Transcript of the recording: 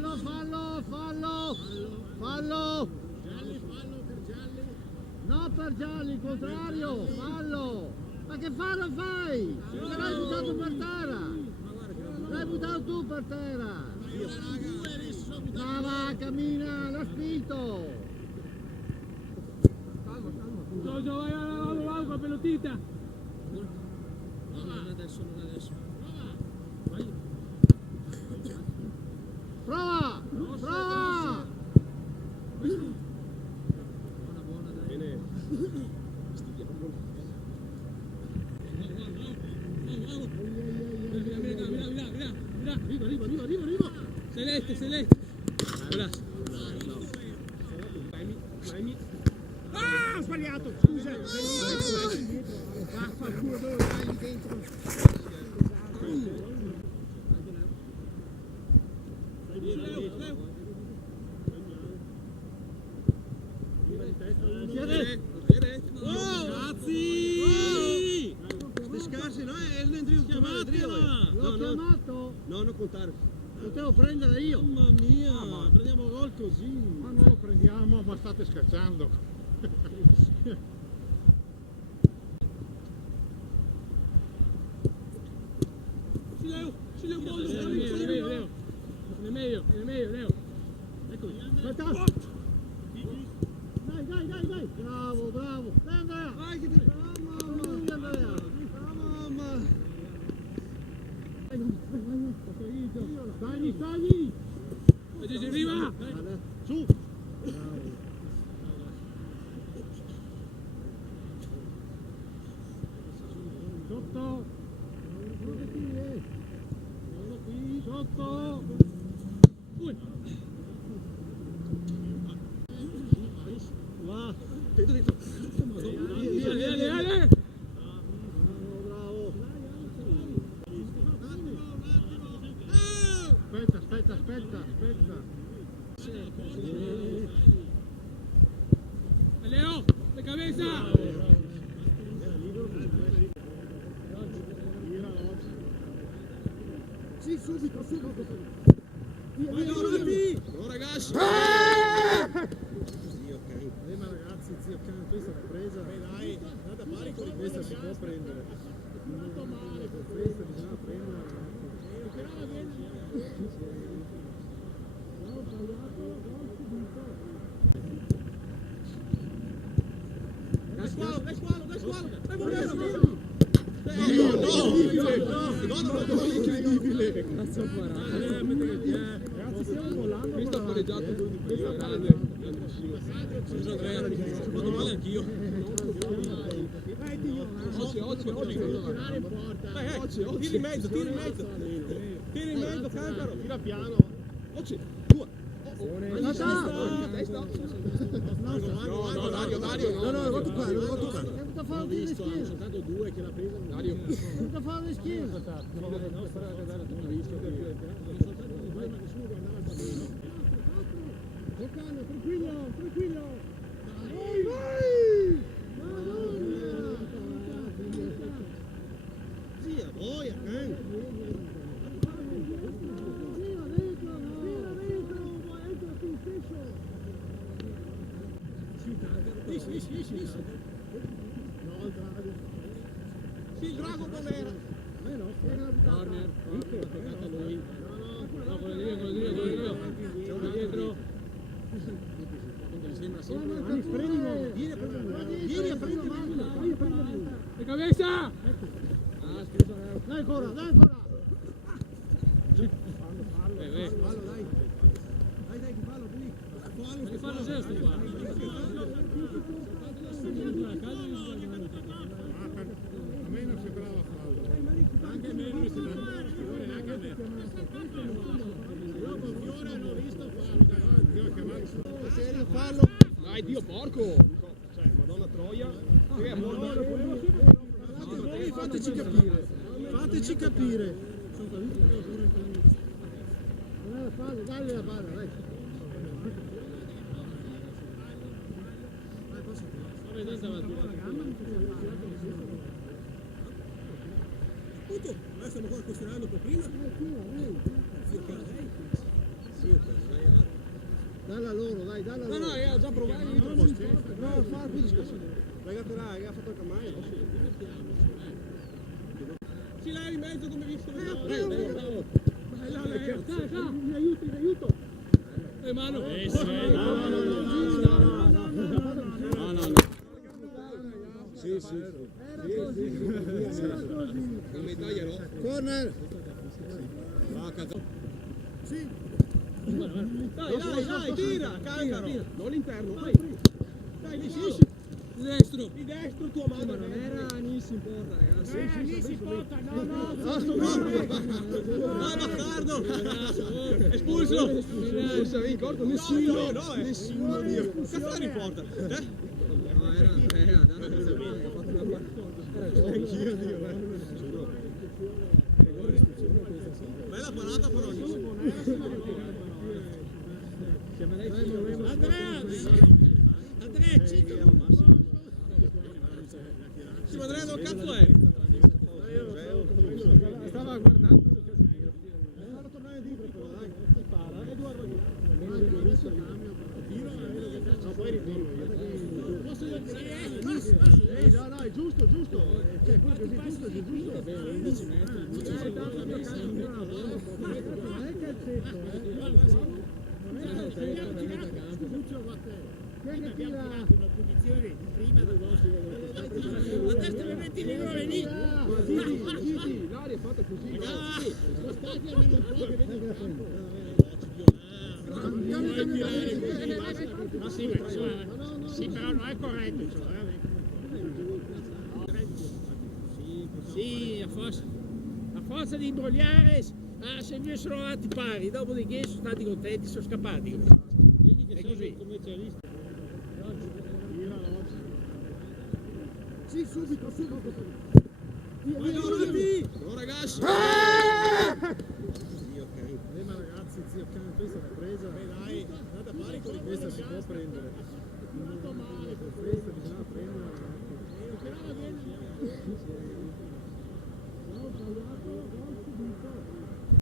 Fallo, fallo, fallo! Fallo! Gialli, fallo per gialli. No per gialli, il contrario! Fallo! Ma che fallo fai? L'hai buttato per terra! L'hai buttato tu per terra! Ma va, cammina, l'ha spinto! Giorgio, vai con la pelotita! Non adesso. Vai. Prova! Prova! Buona, dai. Bene. Arriva! Sei lette! Grazie. Ah, ho sbagliato, scusa. Vaffanculo, dove vai lì dentro? Ragazzi! Stai scarsi, no? È l'entrio chiamato! L'ho chiamato! No, non contare. Potevo prendere io! Mamma mia, prendiamo gol così. Ma non lo prendiamo, ma state scherzando. Leo, Leo. È meglio, Leo. Ecco. Aspetta! Dai! Bravo! Dai Andrea! Vai che ti... Lui Andrea! Mamma! Dai! Oggi arriva! Su! Sotto! Sotto! Va. Dentro. Ale! Bravo! Aspetta! Leo, de cabeza! Sì, subito! Vai, avanti! No, ragazzi! Ma ragazzi, zio Can, questa l'ha presa. Dai, andate a fare con Questa si può prendere. Molto male. Questa bisogna prendere, Dai squalo! incredibile. Cazzo ha parato. Ragazzi, stiamo volando. Questo ha pareggiato lui di prima, grandissimo. Scusa Andrea, ho fatto male anch'io. Oggi. Tira in mezzo. Tira in mezzo, Cancaro. Tira piano. Oggi. Tua. No, Dario, no. No, non lo toccare. Tenta fare di schiena! Soltanto due che l'ha presa. Dario. Tenta fare di schiena! Giocando, tranquillo! Vai! Zia, boia, Can. Sì, il drago povero. Corner. Toccato a lui. No, quello dietro. Mi sembra sempre. Vieni a prendere! De cabeza! Dai ancora! Fallo, dai, che fallo qui. Ma che fanno gesto qua? A me non sembrava fallo. Anche a me non mi sembra neanche a me. Io con Fiore hanno visto fallo. Serio, fallo. Dai, Dio porco! Cioè, Madonna Troia. Fateci capire! Dai la palla, dai! Appunto, noi stiamo qua questionando un po' prima. Sì, ok. dalla No, no, ho già provato. No, fa 15 così. Ragazzi, là, ha fatto il camai. Sì, là in mezzo come visto. Bravo. Mi aiuto. Mano. No. Sì. Il medagliero. Corner. Dai, tira, Cancaro. Non l'interno, vai. Dai, di Destro. Di destro tua mano. Non era Nissi in porta, ragazzi. Nissi porta, no. Vai, Bastardo. Espulso. Espulso, in corto. Nessuno. Nessuno. Cazzo la riporta? No, era Andrea, dai, ha fatto una partita. Anch'io, Dio. Bella parata però. Andrea, cito. Sì, ma Andrea dove cazzo è? Stava guardando. Fallo tornare dietro però, dai. Spara. Edoardo. No, poi ritiro io. No, è giusto. Cioè, quello così è giusto. Non è calcetto, Chi è che tira? Una punizione di prima del vostro. La testa mi metti di nuovo lì. Gigi, l'aria è fatta così. Spostati almeno un po' che vedi il campo. Ma sì, però non è corretto. Sì, a forza di imbrogliare, se due sono andati pari, dopodiché sono stati contenti, sono scappati. Vedi che sei un commercialista. Sì, subito. No, ragazzi. Ma ragazzi, zio Can, questa è la presa. Dai, questa si può prendere. Molto male.